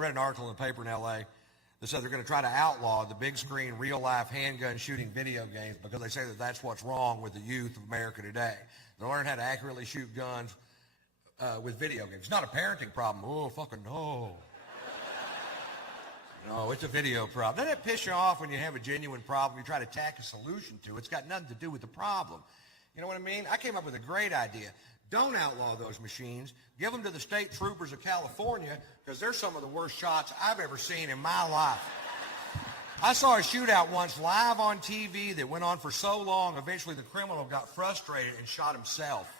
read an article in the paper in L.A. that said they're going to try to outlaw the big screen, real-life handgun shooting video games because they say that that's what's wrong with the youth of America today. They learn how to accurately shoot guns with video games. It's not a parenting problem. Oh, fucking no. No, it's a video problem. Doesn't it piss you off when you have a genuine problem, you try to tack a solution to it? It's got nothing to do with the problem. You know what I mean? I came up with a great idea. Don't outlaw those machines. Give them to the state troopers of California because they're some of the worst shots I've ever seen in my life. I saw a shootout once live on TV that went on for so long, eventually the criminal got frustrated and shot himself.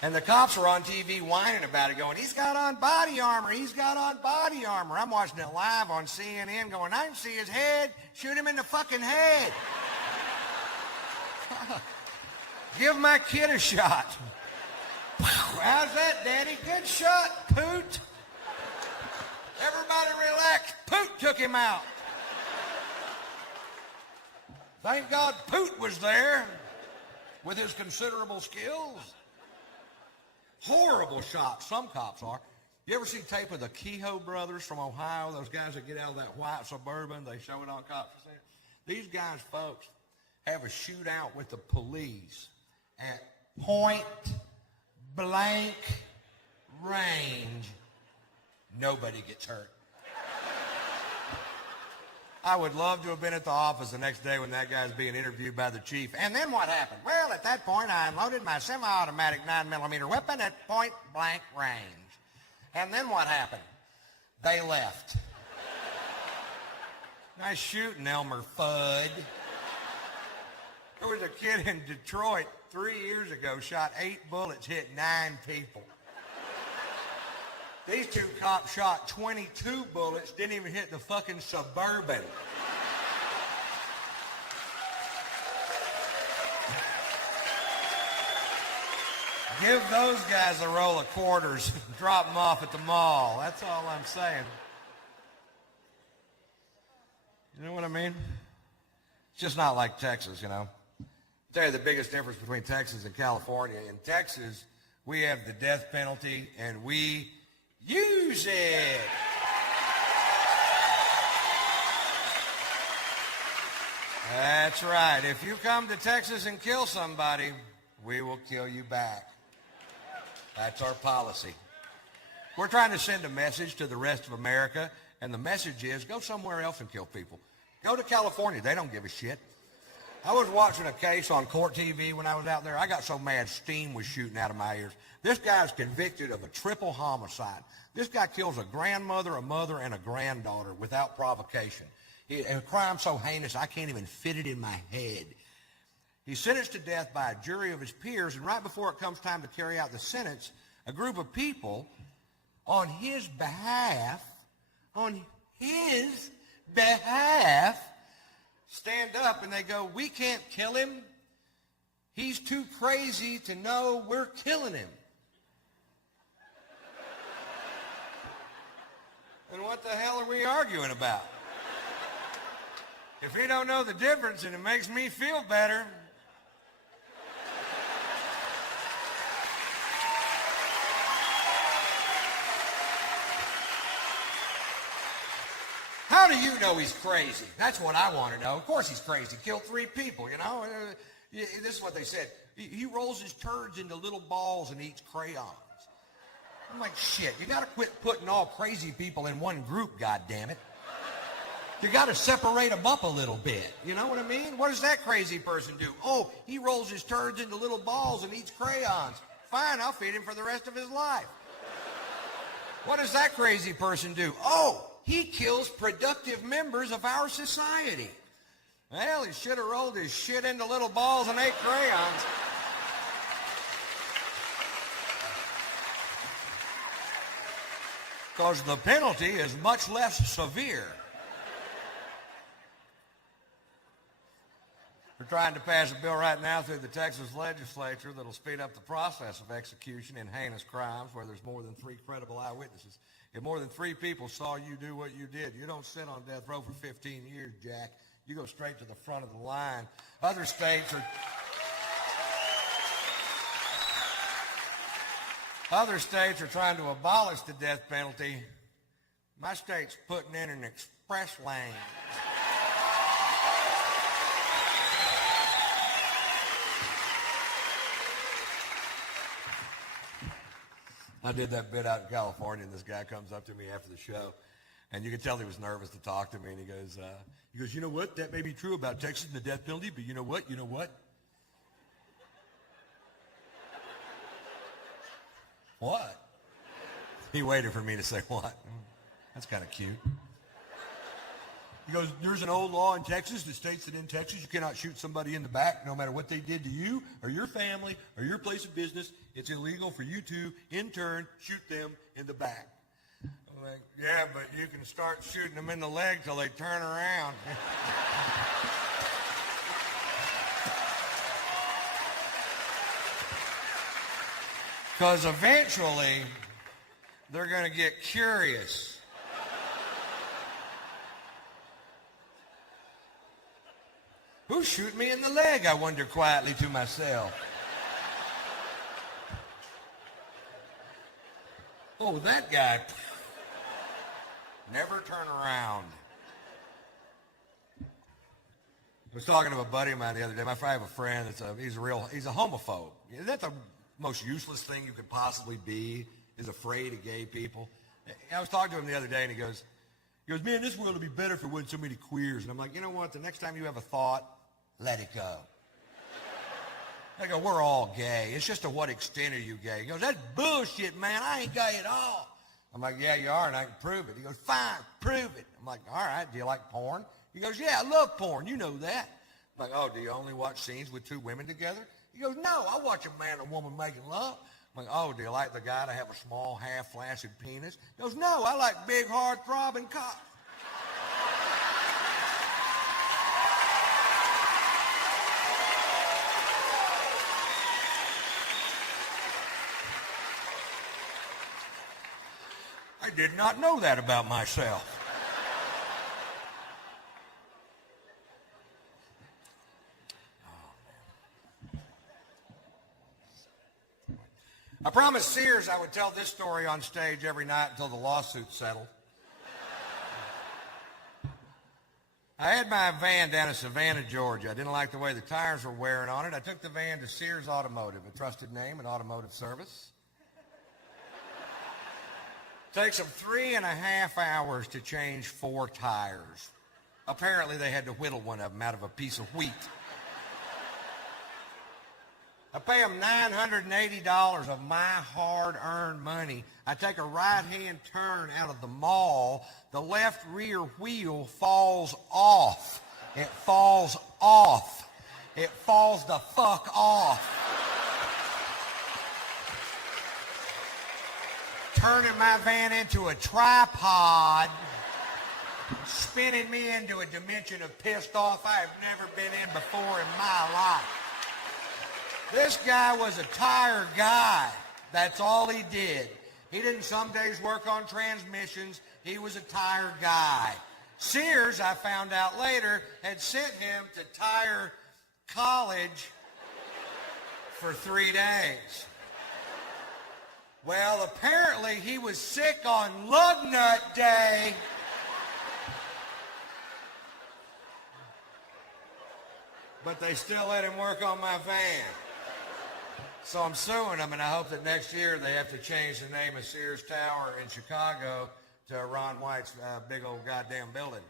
And the cops were on TV whining about it, going, he's got on body armor, he's got on body armor. I'm watching it live on CNN going, I can see his head, shoot him in the fucking head. Give my kid a shot. How's that, Daddy? Good shot, Poot. Everybody relax. Poot took him out. Thank God Poot was there with his considerable skills. Horrible shot, some cops are. You ever see tape of the Kehoe brothers from Ohio, those guys that get out of that white Suburban, they show it on cops? These guys, folks, have a shootout with the police at point blank range. Nobody gets hurt. I would love to have been at the office the next day when that guy's being interviewed by the chief. And then what happened? Well, at that point, I unloaded my semi-automatic 9mm weapon at point blank range. And then what happened? They left. Nice shooting, Elmer Fudd. There was a kid in Detroit 3 years ago, shot 8 bullets, hit 9 people. These two cops shot 22 bullets, didn't even hit the fucking Suburban. Give those guys a roll of quarters, drop them off at the mall. That's all I'm saying. You know what I mean? It's just not like Texas, you know. I'll tell you the biggest difference between Texas and California. In Texas, we have the death penalty, and we use it. That's right. If you come to Texas and kill somebody, we will kill you back. That's our policy. We're trying to send a message to the rest of America, and the message is go somewhere else and kill people. Go to California. They don't give a shit. I was watching a case on court TV when I was out there. I got so mad steam was shooting out of my ears. This guy's convicted of a triple homicide. This guy kills a grandmother, a mother, and a granddaughter without provocation. A crime so heinous I can't even fit it in my head. He's sentenced to death by a jury of his peers, and right before it comes time to carry out the sentence, a group of people on his behalf, stand up and they go, we can't kill him. He's too crazy to know we're killing him. And what the hell are we arguing about? If you don't know the difference and it makes me feel better. How do you know he's crazy? That's what I want to know. Of course he's crazy. Killed 3 people, you know. This is what they said. He rolls his turds into little balls and eats crayons. I'm like, shit, you got to quit putting all crazy people in one group, goddammit. You got to separate them up a little bit. You know what I mean? What does that crazy person do? Oh, he rolls his turds into little balls and eats crayons. Fine, I'll feed him for the rest of his life. What does that crazy person do? Oh, he kills productive members of our society. Well, he should have rolled his shit into little balls and ate crayons. Because the penalty is much less severe. We're trying to pass a bill right now through the Texas legislature that'll speed up the process of execution in heinous crimes where there's more than 3 credible eyewitnesses. If more than 3 people saw you do what you did, you don't sit on death row for 15 years, Jack. You go straight to the front of the line. Other states are... Other states are trying to abolish the death penalty. My state's putting in an express lane. I did that bit out in California, and this guy comes up to me after the show, and you could tell he was nervous to talk to me, and he goes, you know what? That may be true about Texas and the death penalty, but you know what? You know what? What? He waited for me to say what. That's kind of cute. He goes, there's an old law in Texas that states that in Texas you cannot shoot somebody in the back no matter what they did to you or your family or your place of business. It's illegal for you to, in turn, shoot them in the back. I'm like, yeah, but you can start shooting them in the leg till they turn around. Because eventually, they're going to get curious. Who's shooting me in the leg, I wonder quietly to myself. Oh, that guy. Never turn around. I was talking to a buddy of mine the other day. I have a friend he's a homophobe. That's the most useless thing you could possibly be, is afraid of gay people. I was talking to him the other day, and he goes, man, this world would be better if there wasn't so many queers. And I'm like, you know what? The next time you have a thought, let it go. I go, we're all gay. It's just to what extent are you gay? He goes, that's bullshit, man. I ain't gay at all. I'm like, yeah, you are, and I can prove it. He goes, fine, prove it. I'm like, all right, do you like porn? He goes, yeah, I love porn. You know that. I'm like, oh, do you only watch scenes with two women together? He goes, no, I watch a man and a woman making love. I'm like, oh, do you like the guy to have a small, half-flaccid penis? He goes, no, I like big, hard-throbbing cock. I did not know that about myself. I promised Sears I would tell this story on stage every night until the lawsuit settled. I had my van down in Savannah, Georgia. I didn't like the way the tires were wearing on it. I took the van to Sears Automotive, a trusted name in automotive service. Takes them 3.5 hours to change 4 tires. Apparently they had to whittle one of them out of a piece of wheat. I pay them $980 of my hard-earned money. I take a right-hand turn out of the mall. The left rear wheel falls off. It falls off. It falls the fuck off. Turning my van into a tripod, spinning me into a dimension of pissed off I have never been in before in my life. This guy was a tire guy. That's all he did. He didn't some days work on transmissions. He was a tire guy. Sears, I found out later, had sent him to tire college for 3 days. Well, apparently he was sick on Lug Nut Day. But they still let him work on my van. So I'm suing them, and I hope that next year they have to change the name of Sears Tower in Chicago to Ron White's big old goddamn building.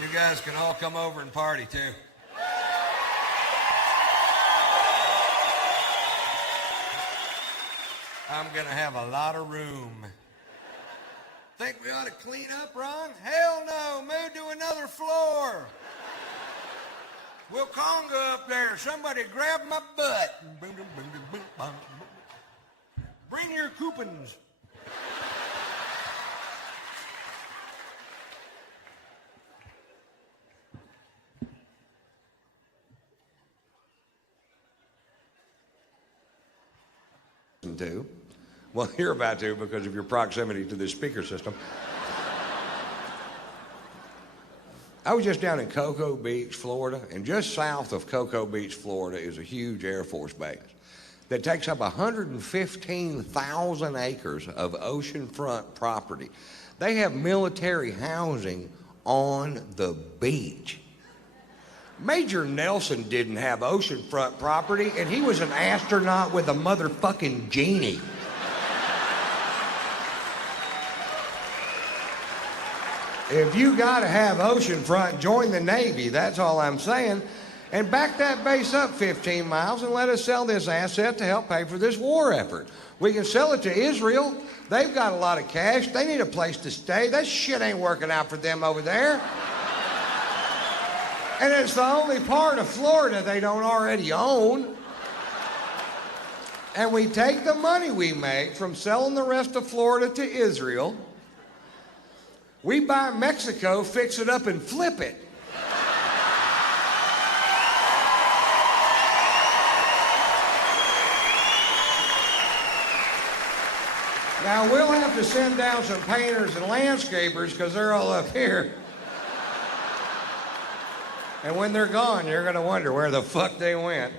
You guys can all come over and party, too. I'm going to have a lot of room. Think we ought to clean up, Ron? Hell no. Move to another floor. We'll conga up there. Somebody grab my butt. Bring your coupons. To. Well, you're about to because of your proximity to this speaker system. I was just down in Cocoa Beach, Florida, and just south of Cocoa Beach, Florida is a huge Air Force base that takes up 115,000 acres of oceanfront property. They have military housing on the beach. Major Nelson didn't have oceanfront property, and he was an astronaut with a motherfucking genie. If you gotta have oceanfront, join the Navy, that's all I'm saying. And back that base up 15 miles and let us sell this asset to help pay for this war effort. We can sell it to Israel. They've got a lot of cash. They need a place to stay. That shit ain't working out for them over there. And it's the only part of Florida they don't already own. And we take the money we make from selling the rest of Florida to Israel. We buy Mexico, fix it up, and flip it. Now, we'll have to send down some painters and landscapers because they're all up here. And when they're gone, you're going to wonder where the fuck they went.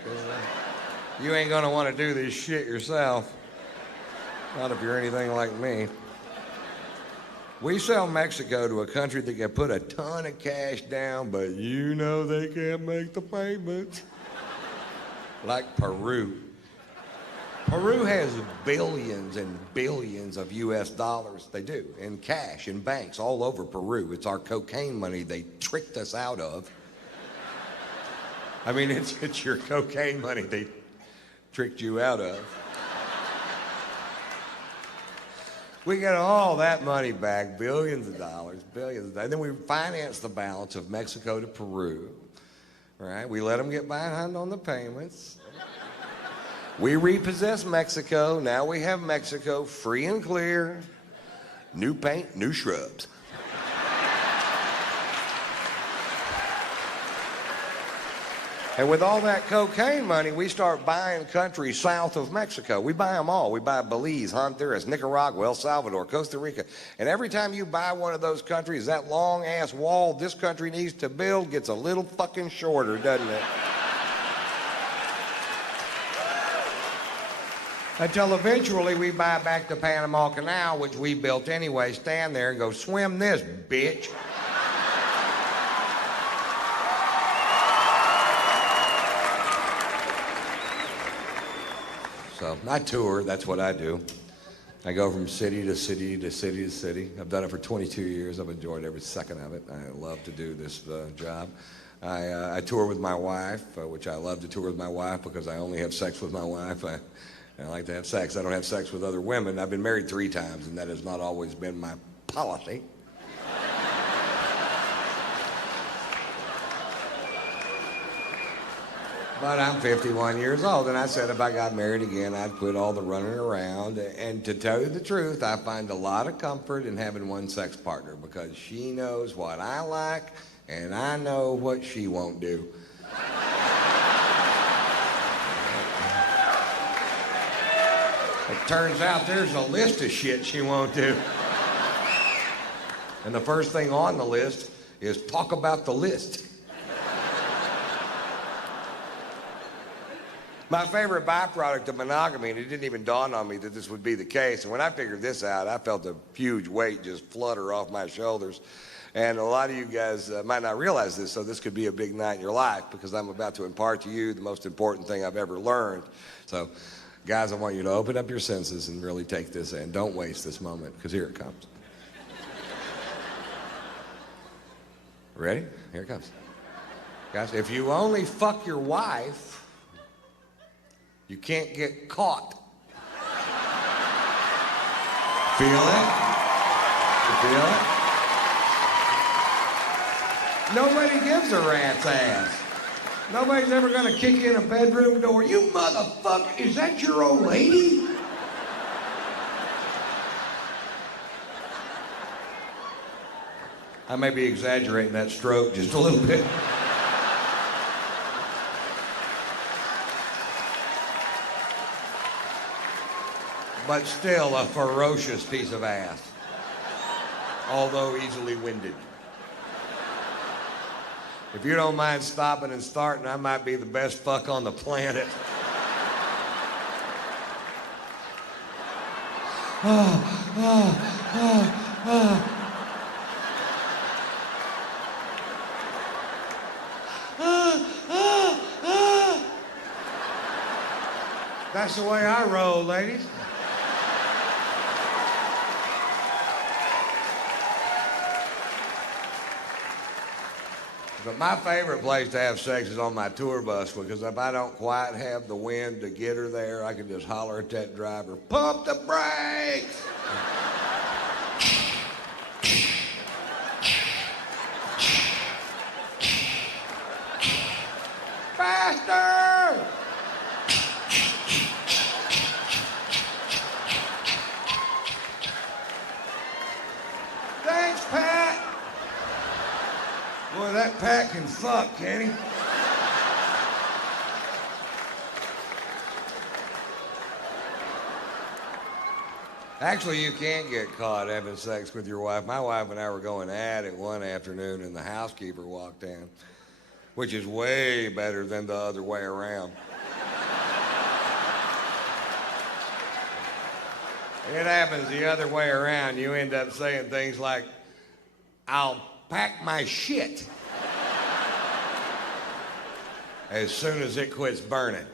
You ain't going to want to do this shit yourself. Not if you're anything like me. We sell Mexico to a country that can put a ton of cash down, but you know they can't make the payments. Like Peru. Peru has billions and billions of US dollars, they do, in cash, in banks all over Peru. It's our cocaine money they tricked us out of. I mean, it's your cocaine money they tricked you out of. We get all that money back, billions of dollars, billions. And then we finance the balance of Mexico to Peru, right? We let them get behind on the payments. We repossess Mexico. Now we have Mexico free and clear. New paint, new shrubs. And with all that cocaine money, we start buying countries south of Mexico. We buy them all. We buy Belize, Honduras, Nicaragua, El Salvador, Costa Rica. And every time you buy one of those countries, that long-ass wall this country needs to build gets a little fucking shorter, doesn't it? Until eventually we buy back the Panama Canal, which we built anyway, stand there and go, swim this, bitch. So I tour, that's what I do. I go from city to city to city to city. I've done it for 22 years. I've enjoyed every second of it. I love to do this job. I tour with my wife, which I love to tour with my wife because I only have sex with my wife. I like to have sex. I don't have sex with other women. I've been married 3 times, and that has not always been my policy. But I'm 51 years old, and I said if I got married again, I'd quit all the running around. And to tell you the truth, I find a lot of comfort in having one sex partner because she knows what I like, and I know what she won't do. It turns out there's a list of shit she won't do. And the first thing on the list is talk about the list. My favorite byproduct of monogamy, and it didn't even dawn on me that this would be the case, and when I figured this out, I felt a huge weight just flutter off my shoulders. And a lot of you guys might not realize this, so this could be a big night in your life because I'm about to impart to you the most important thing I've ever learned. So, guys, I want you to open up your senses and really take this in. Don't waste this moment, because here it comes. Ready? Here it comes. Guys, if you only fuck your wife, you can't get caught. Feel it? You feel it? Nobody gives a rat's ass. Nobody's ever gonna kick in a bedroom door. You motherfucker, is that your old lady? I may be exaggerating that stroke just a little bit. But still a ferocious piece of ass, although easily winded. If you don't mind stopping and starting, I might be the best fuck on the planet. That's the way I roll, ladies. But my favorite place to have sex is on my tour bus, because if I don't quite have the wind to get her there, I can just holler at that driver, "Pump the brakes!" Faster! Thanks, Pat. Boy, that Pat can fuck, can he? Actually, you can't get caught having sex with your wife. My wife and I were going at it one afternoon, and the housekeeper walked in, which is way better than the other way around. It happens the other way around. You end up saying things like, "I'll pack my shit as soon as it quits burning."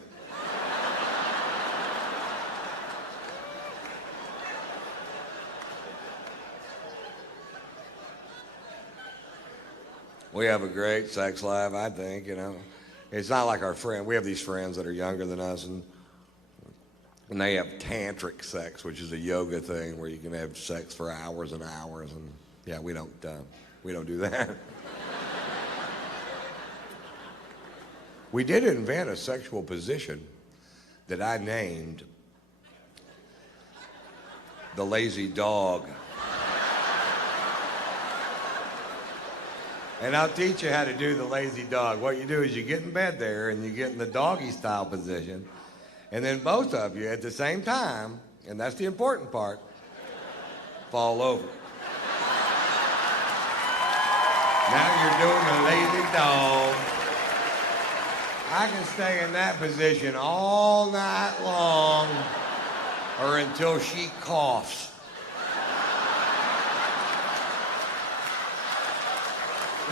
We have a great sex life, I think, you know. It's not like our friend. We have these friends that are younger than us, and they have tantric sex, which is a yoga thing where you can have sex for hours and hours, and yeah, we don't do that. We did invent a sexual position that I named the lazy dog. And I'll teach you how to do the lazy dog. What you do is you get in bed there and you get in the doggy style position, and then both of you at the same time, and that's the important part, fall over. Now you're doing the lazy dog. I can stay in that position all night long or until she coughs.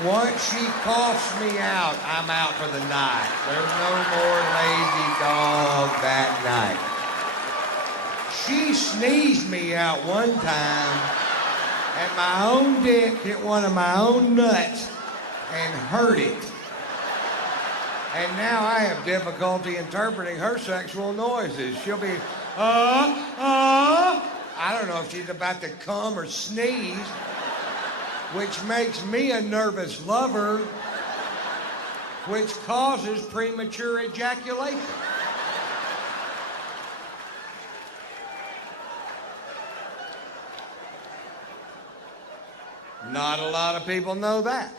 Once she coughs me out, I'm out for the night. There's no more lazy dog that night. She sneezed me out one time, and my own dick hit one of my own nuts and hurt it. And now I have difficulty interpreting her sexual noises. She'll be, I don't know if she's about to come or sneeze, which makes me a nervous lover, which causes premature ejaculation. Not a lot of people know that.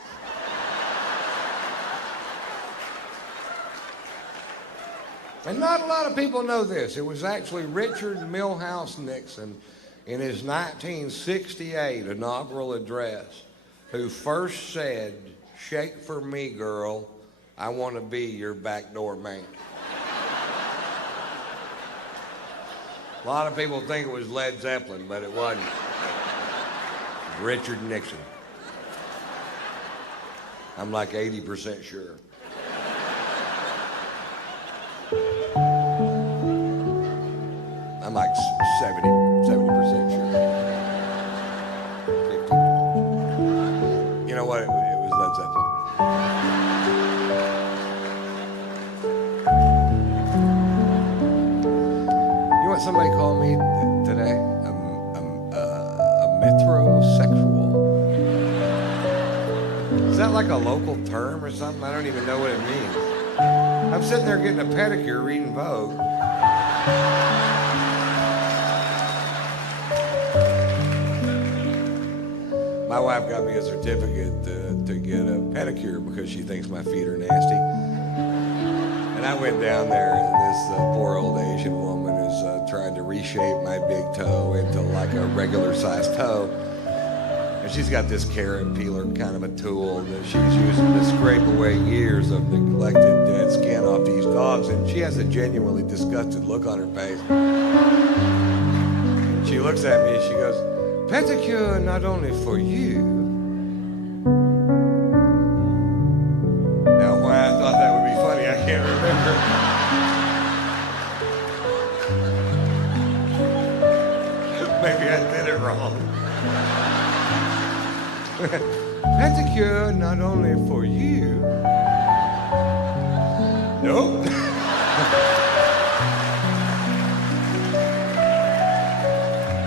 And not a lot of people know this. It was actually Richard Milhouse Nixon in his 1968 inaugural address who first said, "Shake for me, girl. I want to be your backdoor man." A lot of people think it was Led Zeppelin, but it wasn't. It was Richard Nixon. I'm like 80% sure. I'm like 70% sure. 50. You know what? It was Led Zeppelin. You know what somebody called me today? A metrosexual. Is that like a local term or something? I don't even know what it means. I'm sitting there getting a pedicure, reading Vogue. My wife got me a certificate to get a pedicure because she thinks my feet are nasty. And I went down there, and this poor old Asian woman is trying to reshape my big toe into like a regular sized toe. And she's got this carrot peeler kind of a tool that she's using to scrape away years of neglected dead skin off these dogs. And she has a genuinely disgusted look on her face. She looks at me and she goes, "Pedicure not only for you." Now, why I thought that would be funny, I can't remember. Maybe I did it wrong. Pedicure not only for you. Nope.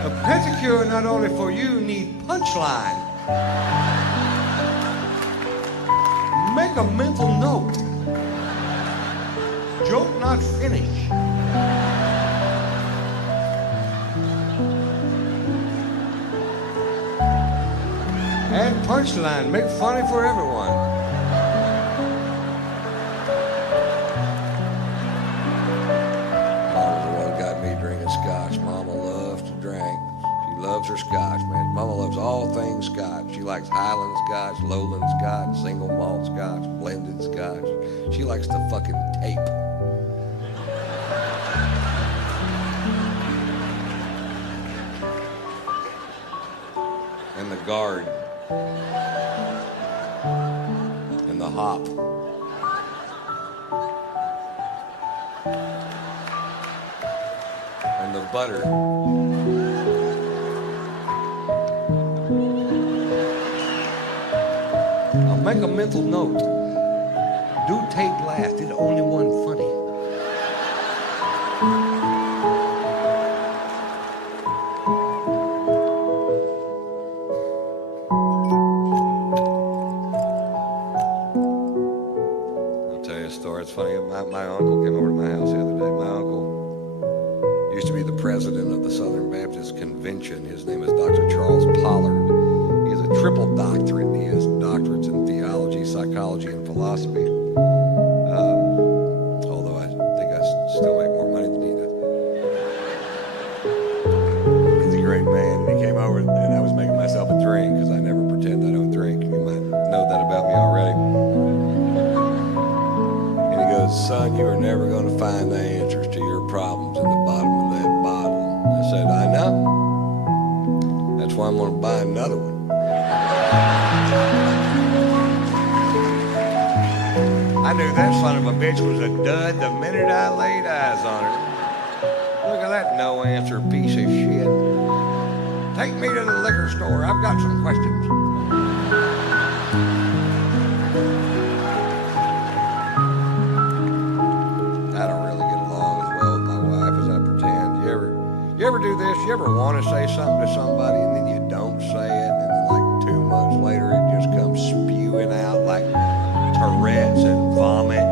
A pedicure not only for you need punchline. Make a mental note. Joke not finish. Add punchline, make funny for everyone. Mama's the one got me drinking Scotch. Mama loves to drink. She loves her Scotch, man. Mama loves all things Scotch. She likes Highland Scotch, Lowland Scotch, single malt Scotch, blended Scotch. She likes the fucking tape. And the guard. And the hop. And the butter. I'll make a mental note. Do tape last. It's only one funny. It's funny, my uncle came over to my house the other day. My uncle used to be the president of the Southern Baptist Convention. His name is Dr. Charles Pollard. He has a triple doctorate. He has doctorates in theology, psychology, and philosophy. Although I think I still make more money than he does. He's a great man. And he came over and I was making myself a drink because I never pretend I don't drink. You might know that about me already. Son, you are never going to find the answers to your problems in the bottom of that bottle. I said, I know. That's why I'm going to buy another one. I knew that son of a bitch was a dud the minute I laid eyes on her. Look at that no-answer piece of shit. Take me to the liquor store. I've got some questions. You ever do this? You ever want to say something to somebody and then you don't say it, and then like 2 months later it just comes spewing out like Tourette's and vomit?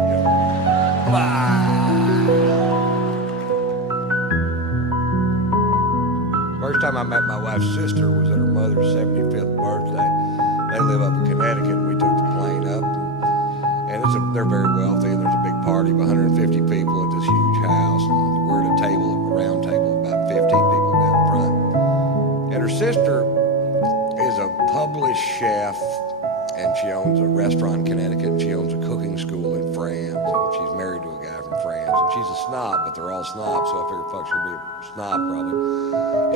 First time I met my wife's sister was at her mother's 75th birthday. They live up in Connecticut. We took the plane up, and they're very wealthy, and there's a big party of 150 people at this huge house, and we're at a round table, about 15 people down front. And her sister is a published chef, and she owns a restaurant in Connecticut, and she owns a cooking school in France, and she's married to a guy from France. And she's a snob, but they're all snobs, so I figured fuck, she'll be a snob probably.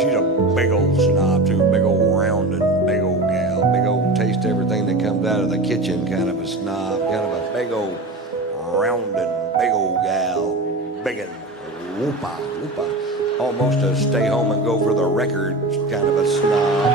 She's a big old snob too, big old rounded, big old gal, big old taste everything that comes out of the kitchen kind of a snob, kind of a big old rounded, big old gal, biggin'. Whoopah, whoopah. Almost a stay home and go for the records kind of a snob.